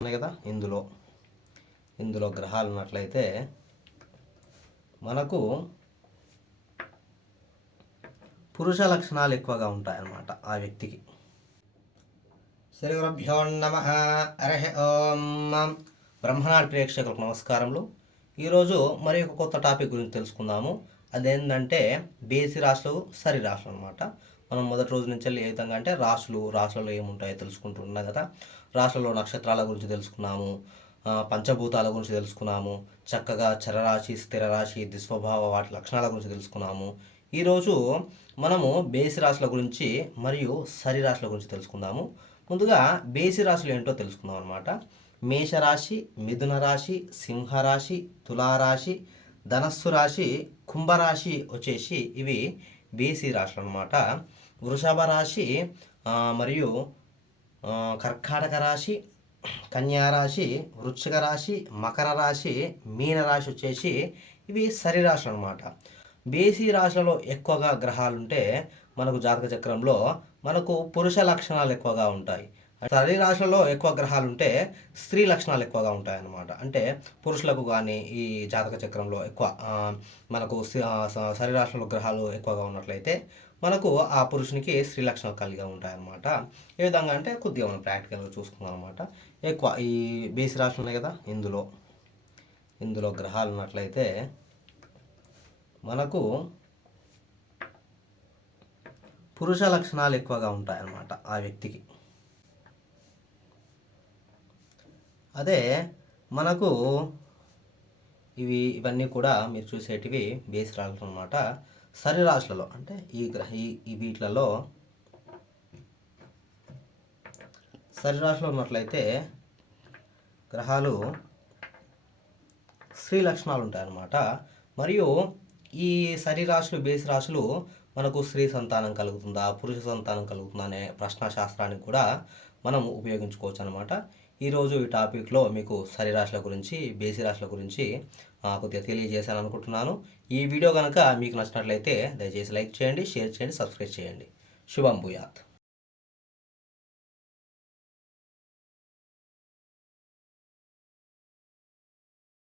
ఉన్నాయి కదా ఇందులో గ్రహాలు ఉన్నట్లయితే మనకు పురుష లక్షణాలు ఎక్కువగా ఉంటాయన్నమాట ఆ వ్యక్తికి. శ్రీ గురుభ్యో నమః. హరి ఓం. బ్రహ్మనాడి ప్రేక్షకులకు నమస్కారములు. ఈరోజు మరి ఒక కొత్త టాపిక్ గురించి తెలుసుకుందాము. అదేంటంటే బేసి రాశులు, సరి రాశులు అనమాట. మనం మొదటి రోజు నుంచి ఏ విధంగా అంటే రాశులలో ఏముంటాయో తెలుసుకుంటున్నాం కదా. రాశులలో నక్షత్రాల గురించి తెలుసుకున్నాము, పంచభూతాల గురించి తెలుసుకున్నాము, చక్కగా చరరాశి, స్థిర రాశి, దిస్వభావ వాటి లక్షణాల గురించి తెలుసుకున్నాము. ఈరోజు మనము బేసి రాశుల గురించి మరియు సరి రాశుల గురించి తెలుసుకుందాము. ముందుగా బేసి రాశులు ఏంటో తెలుసుకుందాం అనమాట. మేషరాశి, మిథున రాశి, సింహరాశి, తులారాశి, ధనస్సు రాశి, కుంభరాశి వచ్చేసి ఇవి బేసి రాశులు అనమాట. వృషభ రాశి మరియు కర్కాటక రాశి, కన్యారాశి, వృశ్చిక రాశి, మకర రాశి, మీన రాశి వచ్చేసి ఇవి సరి రాశులు అనమాట. బేసి రాశులలో ఎక్కువగా గ్రహాలు ఉంటే మనకు జాతక చక్రంలో మనకు పురుష లక్షణాలు ఎక్కువగా ఉంటాయి. సరి రాశులలో ఎక్కువ గ్రహాలు ఉంటే స్త్రీ లక్షణాలు ఎక్కువగా ఉంటాయి అన్నమాట. అంటే పురుషులకు కానీ ఈ జాతక చక్రంలో ఎక్కువ మనకు సరి రాశులలో గ్రహాలు ఎక్కువగా ఉన్నట్లయితే మనకు ఆ పురుషునికి స్త్రీ లక్షణాలు కలిగి ఉంటాయన్నమాట. ఏ విధంగా అంటే కొద్దిగా మనం ప్రాక్టికల్గా చూసుకుందాం అనమాట. ఎక్కువ ఈ బేసి రాశులు ఉన్నాయి కదా, ఇందులో గ్రహాలు ఉన్నట్లయితే మనకు పురుష లక్షణాలు ఎక్కువగా ఉంటాయన్నమాట ఆ వ్యక్తికి. అదే మనకు ఇవన్నీ కూడా మీరు చూసేటివి బేసి రాశులు అనమాట. సరి రాశులలో అంటే ఈ వీటిలలో సరి రాశిలో ఉన్నట్లయితే గ్రహాలు స్త్రీ లక్షణాలు ఉంటాయన్నమాట. మరియు ఈ సరి రాశులు, బేసి రాశులు మనకు స్త్రీ సంతానం కలుగుతుందా, పురుష సంతానం కలుగుతుందా అనే ప్రశ్నాశాస్త్రానికి కూడా మనం ఉపయోగించుకోవచ్చు అనమాట. ఈరోజు ఈ టాపిక్లో మీకు సరి రాశుల గురించి, బేసి రాశుల గురించి కొద్దిగా తెలియజేశాను అనుకుంటున్నాను. ఈ వీడియో కనుక మీకు నచ్చినట్లయితే దయచేసి లైక్ చేయండి, షేర్ చేయండి, సబ్స్క్రైబ్ చేయండి. శుభం భూయాత్.